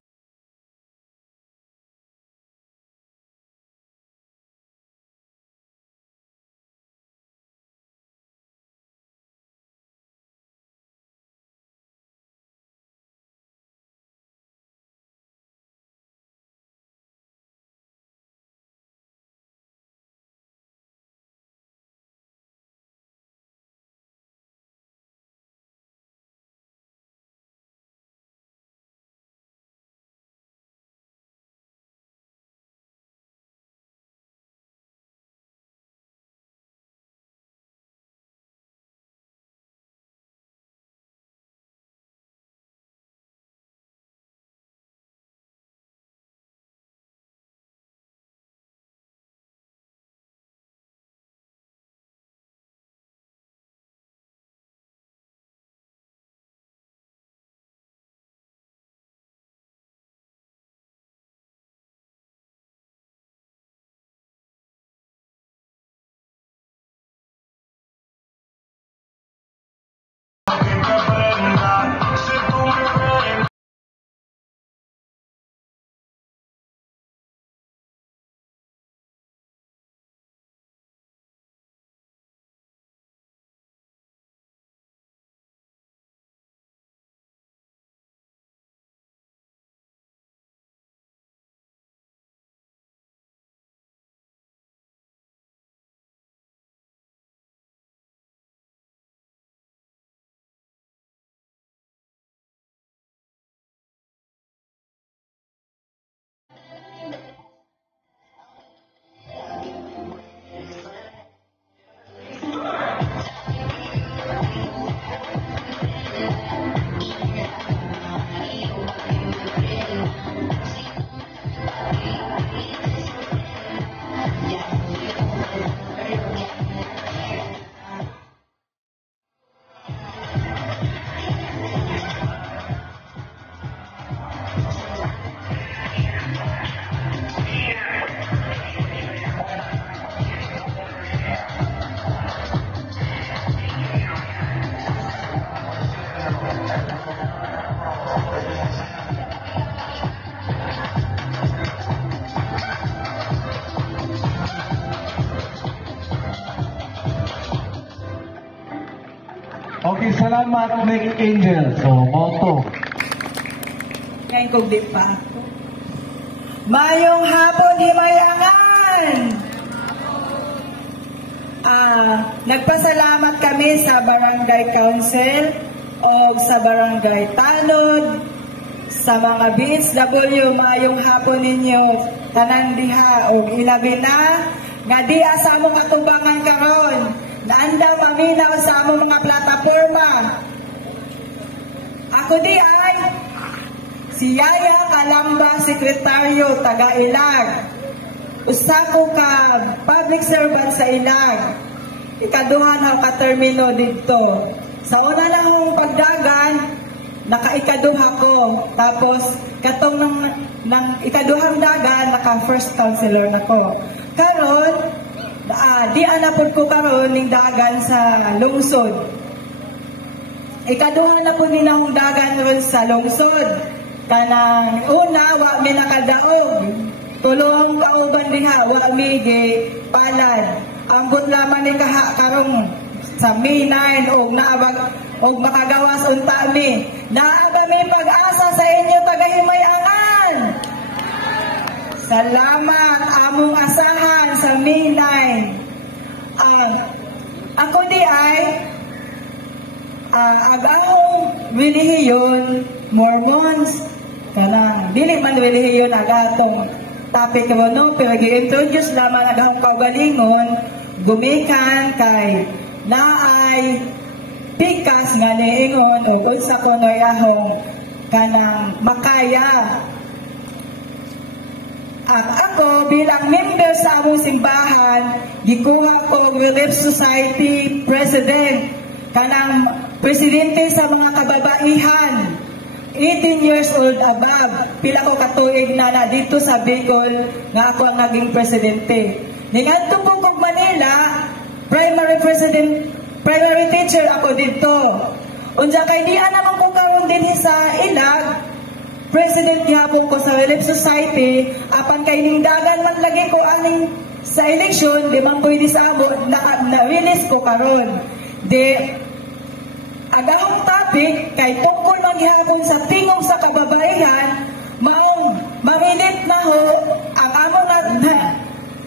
Okay, salamat Nick Angel. So, moto. Ngayon kong di pa. Mayong hapon, himayangan! Nagpasalamat kami sa Barangay Council o sa Barangay Tanod, sa mga BSW, mayong hapon ninyo, tanan diha o ilabi na, nga di sa among atubangan karon. Naanda paminaw sa among mga plataporma. Ako di ay si Yaya Calamba, sekretaryo, taga-Ilag. Usa ko ka public servant sa Ilag. Ikaduhan ako ka-termino dito. Sa una na akong pagdagan, naka-ikaduha ko. Tapos, katong ng ikaduhang dagan, naka-first counselor na ko. Karon, di anapod ko karon ning dagan sa lungsod. Ikaduha na po din akong dagan ron sa lungsod. Kanang una, wa mi nakadaog. Tulong kauban diha, wa mi palad. Ambot lamang ni karong sa May 9 og naabag og makagawas unta mi. Naaba mi pag-asa sa inyo tagahimayangan. Salamat among asahan sa May 9. Ako di ay agahong relihiyon Mormons kanang dili man relihiyon agatong topic mo no, pero gi-introduce lamang agahong kaugalingon gumikan kay naay pikas nga niingon o unsa ko noy ahong kanang makaya. At ako bilang member sa among simbahan gikuha ko Relief Society President kanang presidente sa mga kababaihan 18 years old above. Pila ko katuig na dito sa Bicol nga ako ang naging presidente. Ningadto po kog Manila, primary teacher ako dito. Unsa kay di naman ko karon din sa Ilag, president gihapon ko sa Relief Society, apan kay ning dagan man lagi ko aning sa eleksyon, di man pwede sa abo, na-release ko karon. Agahong topic kay tungkol maghihapon sa tingog sa kababaihan, maong mamilit na ho ang among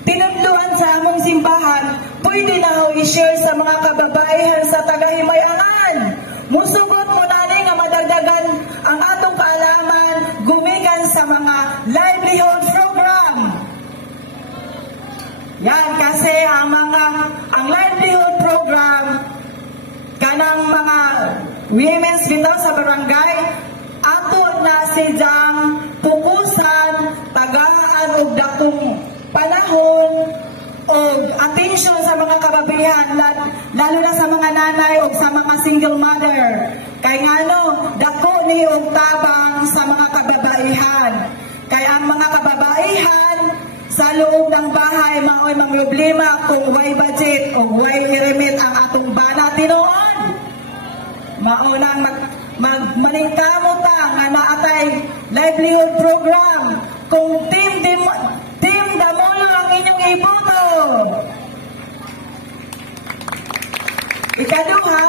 tinudluan sa among simbahan, pwede na ho i-share sa mga kababaihan sa tagahimayangan. Musugot mo na nga madagdagan ang atong kaalaman gumikan sa mga livelihood program. Yan kasi ang livelihood program kanang mga women's bitaw sa barangay ato na sidyang pukusan tagaan og dakong panahon o atensyon sa mga kababaihan lalo na sa mga nanay o sa mga single mother kay ngano dako ni og tabang sa mga kababaihan kay ang mga kababaihan sa loob ng bahay mao'y problema kung way budget o way remit ang atong bana tinuon. Maunang maningkamot nga naatay livelihood program kung team Damolo ang inyong iboto. Ikaduha,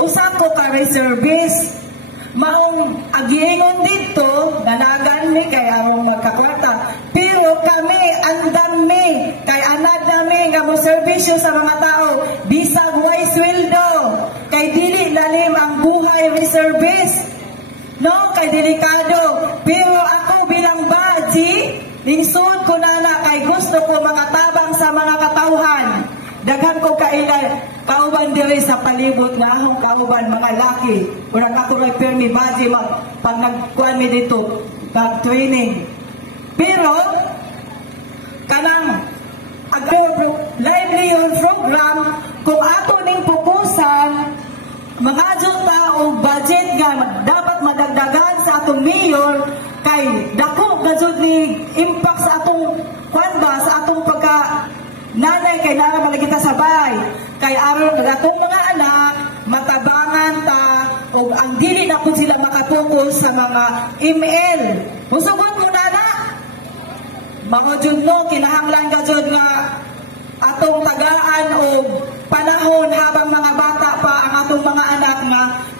usap ko ka reservist. Maong agiingon dito, nanagan mi kay among magkakwarta. Pero kami, andam mi, kay anad nami nga mo serbisyo sa mga tao, bisag way sweldo, kay dili lalim ang buhay reservist. No, kay delikado. Pero ako bilang baji, lingsod ko na kay gusto ko makatabang sa mga katauhan. Daghan ko kauban diri sa palibot na akong kauban mga laki. Urang ako may permi baji pag nagkuan mi dito pag training. Pero kanang livelihood program kung ato ning pupusan mga juta o budget nga dapat madagdagan sa atong mayor kay dako gajud ni impact sa atong kwanda sa atong pagka nanay kay nara malagita sabay kay aron atong mga anak matabangan ta o ang dili na pud sila makapokus sa mga email. Musugot mo na mga jud no kinahanglan gajud nga atong tagaan o panahon habang mga bata pa ang atong mga anak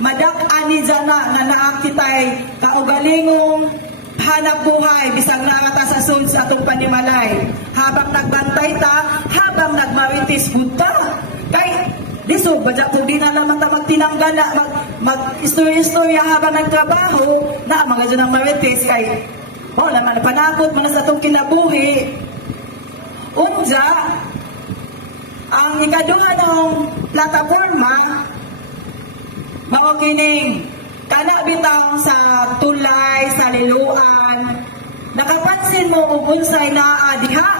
madak-an ni jana nga naakitay kaugalingong hanap buhay bisag narata sa sud sa atong panimalay habang nagbantay ta habang nagmaritis bunta kay lisod badya kung di na naman ta magtinanggan na mag-istorya habang nagtrabaho na mga dyan ang maritis kay naman panakot man sa atong kinabuhi unja ang ikaduha ng plataforma mao kining kana bitaw sa tulay, sa liluan, nakapansin mo kung unsay naa diha?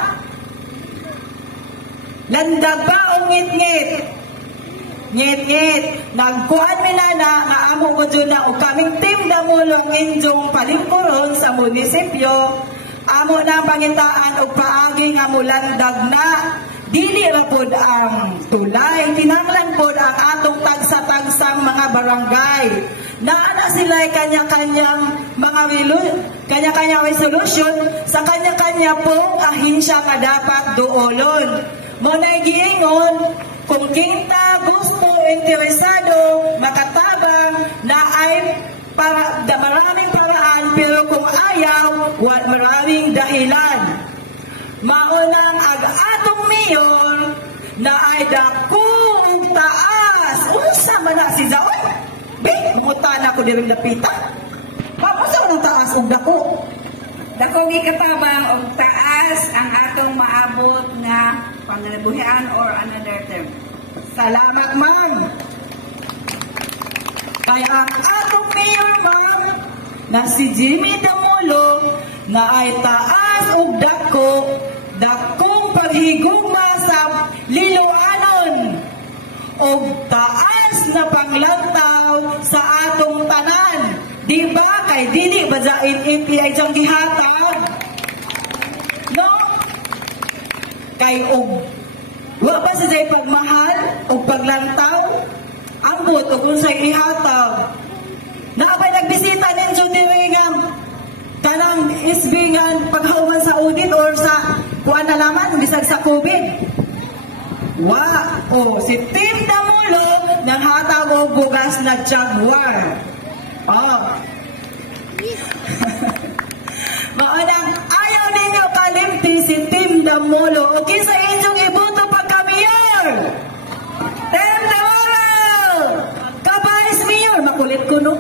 Landag ba o ngit-ngit? Ngit-ngit. Nagkuhan mi na nga amo ko dyan na o kaming team damulong injong palingkuron sa munisipyo. Amo na pangitaan o paagi nga mulandag na. Dili ra pod ang tulay, kinahanglan pod ang atong tagsa-tagsang mga barangay. Naana sila kanya-kanyang mga kanya-kanyang resolution sa kanya-kanya pong ahensya nga dapat duolon. Muna'y giingon, kung kinta, gusto, interesado, makatabang, na ay maraming paraan, pero kung ayaw, maraming dahilan. Maunang atong mayor na ay dakong taas. Unsa man na si Zaon? Umutan ako din lapitan. Unsa man ang taas og dako? Dakong ikatabang og taas ang atong maabot nga pangalabuhian or another term. Salamat, ma'am. Kaya ang atong mayor, ma'am, na si Jimmy Damulo, na ay taas og dakong paghigugma sa liloanon og taas na panglantaw sa atong tanan. Di ba? Kay dili ba dyan NPI diyang gihatag? No? Kay wa ba sa dyan pagmahal o paglantaw? Ambot o kung sa'y ihatag. Naapay nagbisita ninyo dirigam kanang isbingan paghahuman sa audit or sa kuan na laman bisag sa COVID. Si Tim Damulo nang hatag og bugas na Jaguar. Maanang ayaw ninyo kalimti si Tim Damulo o kinsa inyong iboto pagka-mayor. Tim Damulo! Kabaris mayor, makulit ko no?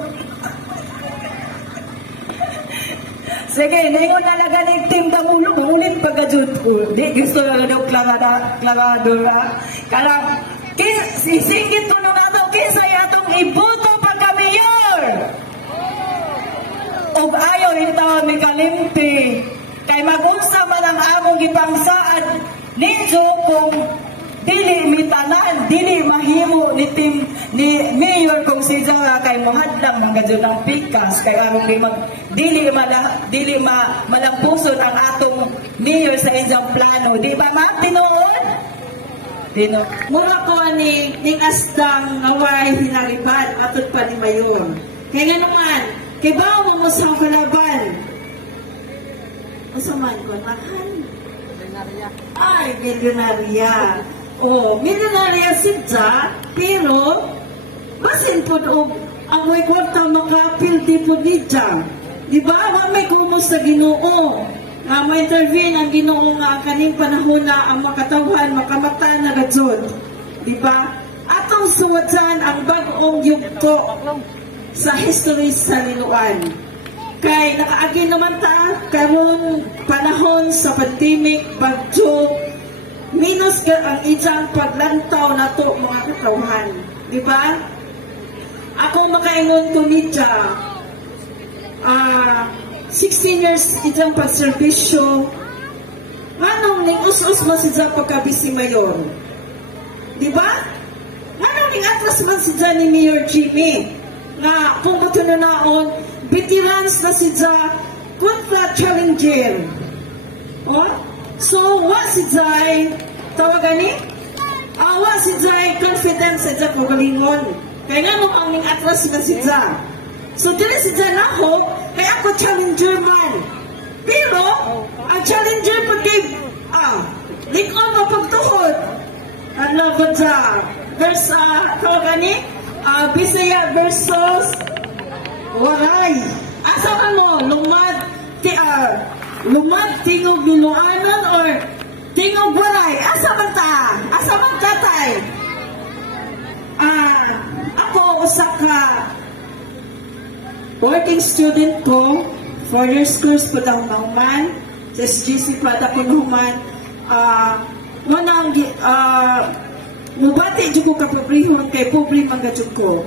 Sige, naingon na laga ni Tim Damulo, makulit pagka-jud ko. Di, gusto na daw klaradora. Karang, singgit ko nung nato, kinsa yatong iboto pagka-mayor. Og ayaw ito ni kalimti. Kay mag-unsa man ang among gipangsaad ninyo kung dili mitanan, dili mahimo ni mayor kung si Jara kay mohadlang mga jud ang pikas kay among dili malampuson ang atong mayor sa inyong plano. Di ba ma'am? Tinuod? Mura ko ani ning astang away hinaribad atud pa ni mayor. Kay nga naman, kay bawo mo sa kalaban. Usaman ko mahal. Ay, milyonarya. Milyonarya siya, pero basin po ang may kwarta makapil di po niya. Diba? May kumus sa Ginoo. Ma-intervene ang Ginoo nga kaning panahon na ang makatawhan, makamata na gadzod. Diba? Atong suwadyan ang bagong yugto sa history sa Liloan. Kay nakaagi naman ta karong panahon sa pandemic, bagyo, minus ka ang isang paglantaw na to mga katawhan. Diba? Ako makaingon to niya, 16 years isang pagservisyo, manong ning us-us mo si Zap pagkabisi mayor. Diba? Manong ning atras man si Zap ni Mayor Jimmy, nga kung bato na naon, veterans na si Zap, kontra challenger. So, wa si Zay, tawagan ni? Wa si Zay, confidence sa Zap pagalingon. Kaya nga nung ang ning atras na si Zap. So, dili si Zay na hope, kaya ako challenger man. Pero, ang challenger pagkib, likon mo pagtuhod. Ano ba dyan? Versus, tawagan ni? Bisaya versus Waray. Asahan mo, lumad tingog Liloanon or tingog Waray? Asa man tatay? Ako, usa ka working student ko, 4 years course po daw mahuman, sa SGC Prada po nahuman, mubati dyan ko kapabrihon kay pobre mga dyan ko.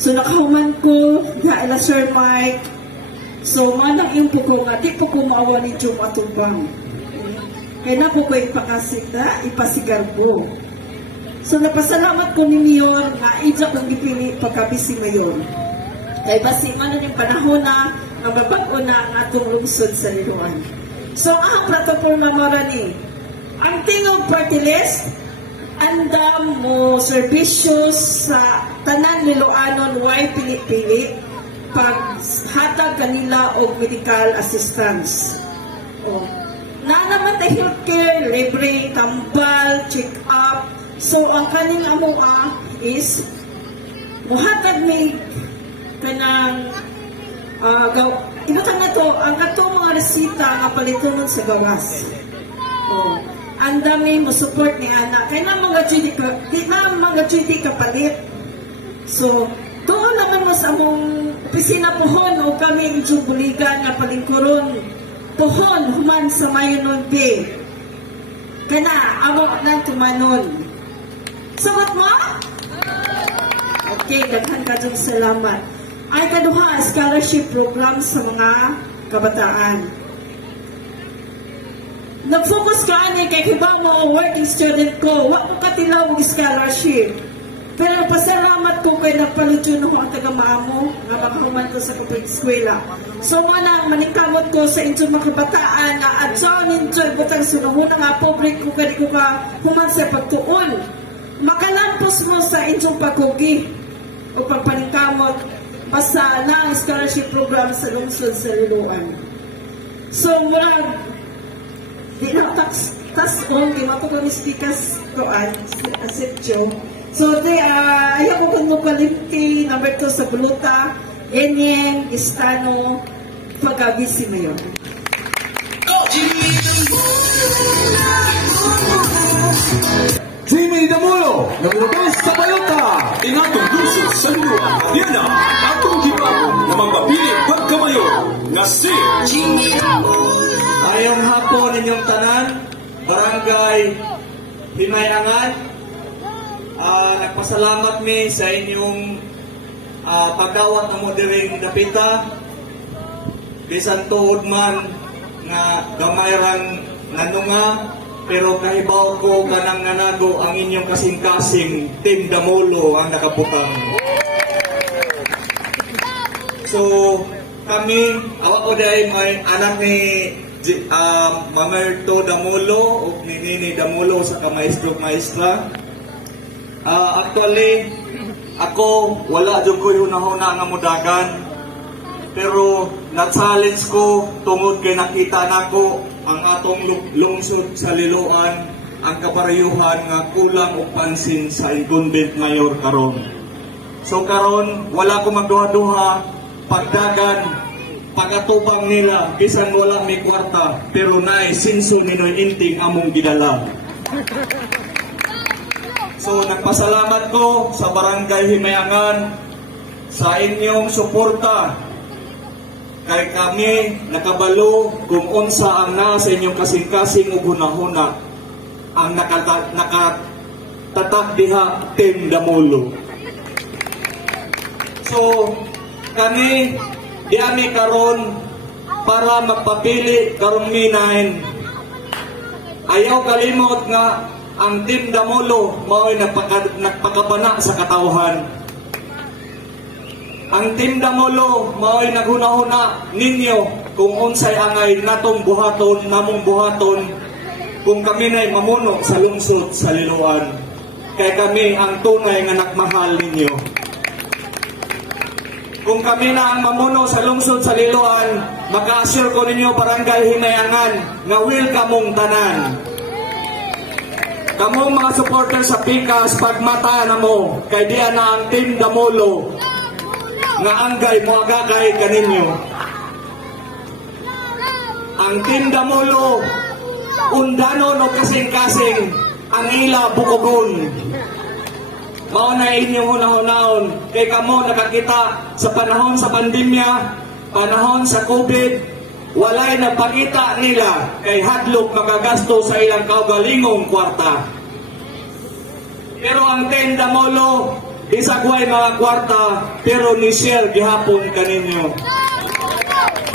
So nakahuman ko, ila Sir Mike. So manang yung po ko nga, di po ko maawa ni Jum atubang. Kaya na po ko ipakasita, ipasigarbo. So napasalamat ko ni Mayor nga idya kong gipili pagkabisi ngayon. Kaya basi man yung panahon na mababago na ang atong lungsod sa Liloan. So ang platform na mara ni, ang tingog party list, andam mo serbisyos sa tanan Liloanon way pili-pili paghatag kanila og medical assistance. O, na naman na healthcare, libre, tambal, check-up. So ang kaning amoa is muhatag may kanang ibutan na to, ang katong mga resita nga palitunon sa gawas. O, ang dami mo support ni Ana. Kaya na mga chidi kapalit. So, doon naman mo sa among opisina pohon o kami yung buligan nga palingkuron pohon human sa Mayonon Bay. Kaya na, among nang tumanon. Sagot mo? Okay, daghan ka dyan, salamat. Ay kaduha, scholarship program sa mga kabataan. Nag-focus ka ani kay kiba mo working student ko, wa ko katilaw og scholarship. Pero pasalamat ko kay nagpalutyo no ang taga-maamo nga makahuman ko sa kapag eskwela. So mana manikamot ko sa inyo mga kabataan na adsaw ninyo butang sunahuna nga pobre ko kay ko ka human sa pagtuon. Makalampos mo sa inyong pagkugi o pagpaningkamot basta na scholarship program sa lungsod sa Liloan. So murag di na tas-on, di mapagawin speakers ko asityo. So, ayaw ko kung mapalimti, number 2 sa Buluta, Enyeng, Istano, Pagabisi Mayor. Jimmy Damulo, nagulabas sa Bayota. Inatong lungsod sa Liloan, yan na atong gipapon na magpapili pagkamayor na si Jimmy Damulo. Ayong hapon ninyong tanan, Barangay Himayangan. Nagpasalamat mi sa inyong pagdawat na mo diring dapita. Bisan tuod man nga gamayran nanunga, pero kahibaw ko kanang nanago ang inyong kasing-kasing Team Damulo ang nakaputang. So kami, awa ko dahil may anak ni Mamerto Damulo o ni Nini Damulo sa kamaestro-maestra. Actually, ako wala dyan ko hunahuna nga mudagan, pero na-challenge ko tungod kay nakita nako ang atong lungsod sa Liloan, ang kabarayuhan nga kulang og pansin sa incumbent mayor karon. So karon wala ko magduha-duha, pagdagan pagatubang nila bisan wala may kwarta, pero naay sinso ninoy inting among gidala. So nagpasalamat ko sa Barangay Himayangan sa inyong suporta. Kay kami nakabalo kung unsa ang naa sa inyong kasing-kasing ug hunahuna ang nakatatak diha Team Damulo. So kami diami karon para magpapili karon minahin. Ayaw kalimot nga ang Team Damulo mao'y nagpakabana sa katawhan. Ang Team Damulo mao'y naghuna-huna ninyo kung unsay angay natong buhaton, namong buhaton kung kami na'y mamuno sa lungsod sa Liloan. Kaya kami ang tunay nga nagmahal ninyo. Kung kami na ang mamuno sa lungsod sa Liloan, maka-assure ko ninyo Barangay Himayangan nga welcome mong tanan. Kamong mga supporter sa Pikas, pagmata na mo, kay diyan na ang Team Damulo nga anggay mo agakay kaninyo. Ang Team Damulo, undanon o kasing-kasing, ang ila bukogon. Mao na inyong hunahunahon, kay kamo nakakita sa panahon sa pandemya, panahon sa COVID, walay nagpakita nila kay hadlok makagasto sa ilang kaugalingong kwarta. Pero ang Team Damulo, isagway mga kwarta pero ni share gihapon kaninyo.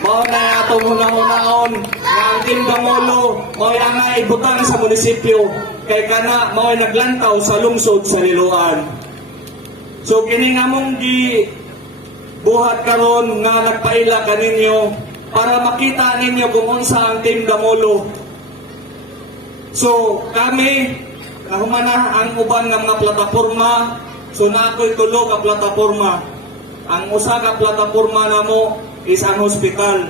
Mao na atong hunahon nga ang Team Damolo mao nga ibutang sa munisipyo kay kana mao naglantaw sa lungsod sa Liloan. So kini nga mong buhat karon nga nagpaila kaninyo para makita ninyo kung unsa ang Team Damolo. So kami kahumana ang uban nga mga plataporma, so na ako'y tulo ka plataporma. Ang usa ka plataporma namo is ang hospital.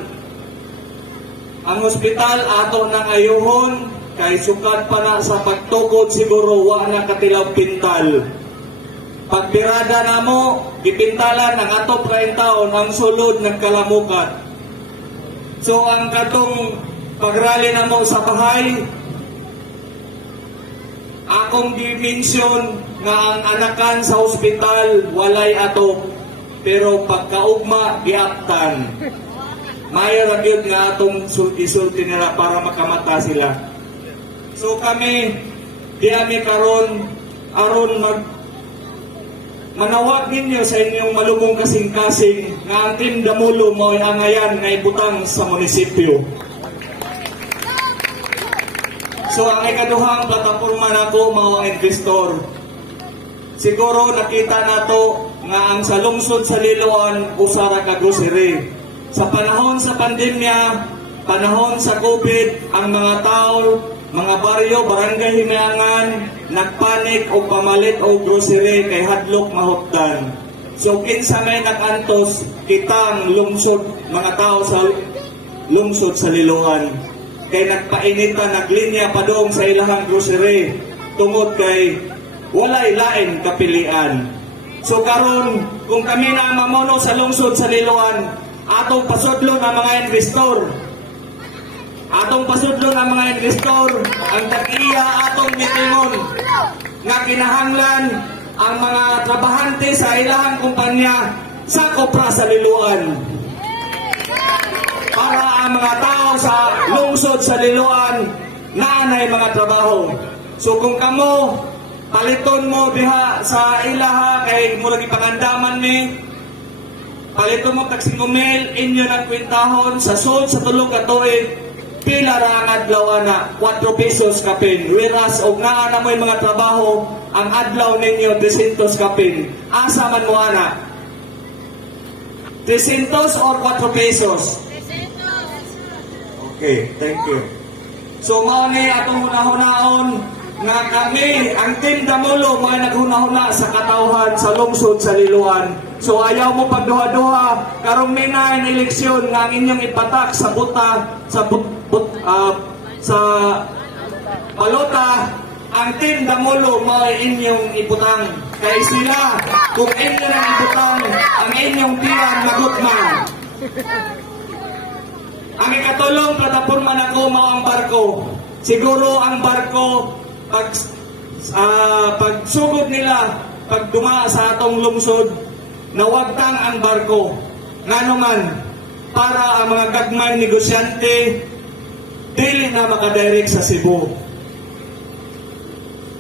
Ang hospital ato nang ayuhon kay sukad pa na sa pagtukod siguro wa na katilaw pintal. Pagpirada namo gipintalan ang ato 30 taon ang sulod ng kalamukat. So ang katong pagrally namo sa bahay, akong dimensyon nga ang anakan sa hospital walay ato pero pagkaugma giaptan. Mayo ra gyud nga atong sulti-sulti nila para makamata sila. So kami diami karon aron manawag ninyo sa inyong malubong kasing-kasing nga ang Team Damolo mo angayan nga ibutang sa munisipyo. So ang ikaduhang plataporma nako mao ang investor. Siguro nakita nato nga ang sa lungsod sa Liloan usara ka grocery. Sa panahon sa pandemya, panahon sa COVID, ang mga tao, mga baryo, barangay hinayangan, nagpanik o pamalit o grocery kay hadlok mahuptan. So kinsa may nagantos kitang lungsod, mga tao sa lungsod sa Liloan. Kay nagpainitan, naglinya pa doon sa ilahang grocery tungod kay walay lain kapilian. So karon kung kami na mamono sa lungsod sa Liloan, atong pasudlo ng mga investor. Atong pasudlo ng mga investor ang tagiya atong mitingon nga kinahanglan ang mga trabahante sa ilahang kumpanya sa kopra sa Liloan. Para ang mga tao sa lungsod sa Liloan naanay mga trabaho. So kung kamo paliton mo diha sa ilaha kay mula gipangandaman ni paliton mo tag 5,000 inyo ng kwintahon sa sud sa tulog ka tuig pila ra ang adlaw ana 4 pesos kapin, whereas og naa na mo'y mga trabaho ang adlaw ninyo 300 kapin. Asa man mo ana 300 or 4 pesos? Okay, thank you. So mao ni atong hunahon nga kami, ang Team Damolo may naghunahuna sa katawhan sa lungsod sa Liloan. So ayaw mo pagduha-duha, karong minay ang eleksyon nga ang inyong ipatak sa buta, sa sa balota, ang Team Damolo may inyong ibutang. Kay sila, kung inyo na ibutang, ang inyong tiyan magutman. Ang ikatulong plataporma na ko mao ang barko. Siguro ang barko pagsugod nila, pag duma sa atong lungsod, nawagtang ang barko. Ngano man, para ang mga gagmay negosyante, dili na makadirect sa Cebu.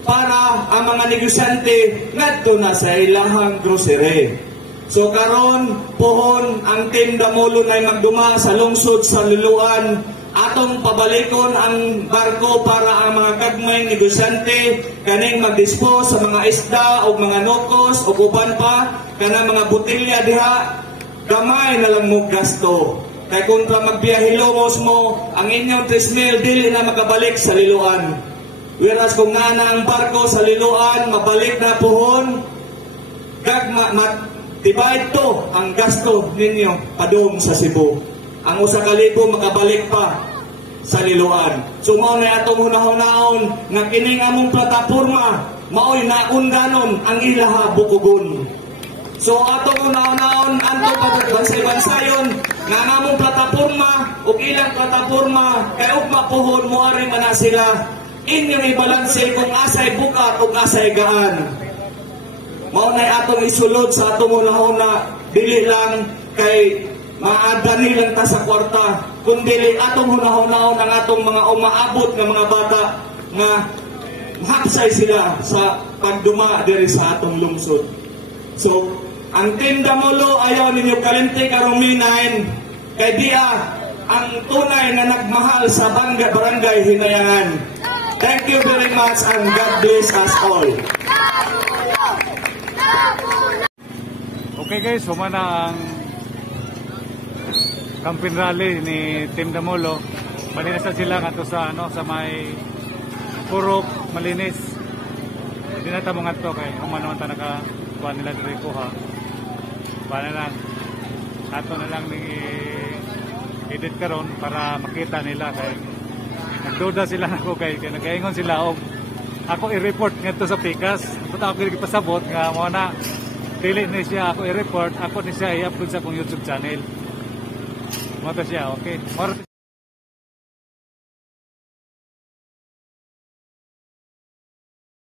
Para ang mga negosyante, ngadto na sa ilahang grocery. So karon pohon ang Team Damolo na magduma sa lungsod sa Liloan, atong pabalikon ang barko para ang mga gagmay negosyante kaning mag-dispose sa mga isda o mga nokos o uban pa kana mga botelya diha, gamay na lang mo gasto. Kay kontra magbiyahe-lomos mo, ang inyong 3,000 dili na makabalik sa Liloan. Whereas kung naa na ang barko sa Liloan, mabalik na pohon, divide to ang gasto ninyo padung sa Cebu. Ang 1,000 makabalik pa sa Liloan. So mao na atong hunahon-naon nga kining among plataporma maoy naundanon ang ilaha bukugon. So atong hunahon-naon anto pagbansayon nga among plataporma ug ilang plataporma kay ugma pohon moari man sila inyong ibalanse kung asay bukat ug asay gaan. Mao na atong isulod sa atong hunahon na dili lang kay maadani lang ta sa kwarta, kundi atong hunahon-naon ang atong mga umaabot ng mga bata nga mahapsay sila sa pagduma diri sa atong lungsod. So, ang Team Damulo ayaw ninyo kalente karong minain kay diya ang tunay na nagmahal sa barangay Hinayangan. Thank you very much and God bless us all. Okay guys, humana ang campaign rally ni Team Damulo. Malinis na sila nga sa sa may Purok, malinis. Hindi na tamo nga to kay humana man ta nakakuha nila diri ko ha. Para lang ato na lang ni edit karon para makita nila kay nagduda sila nako kay nagaingon sila og ako i-report ngadto sa Pikas. Puta ako gipasabot nga mo na dili ni siya ako i-report, ako ni siya i-upload sa akong YouTube channel. Mo ta siya, okay.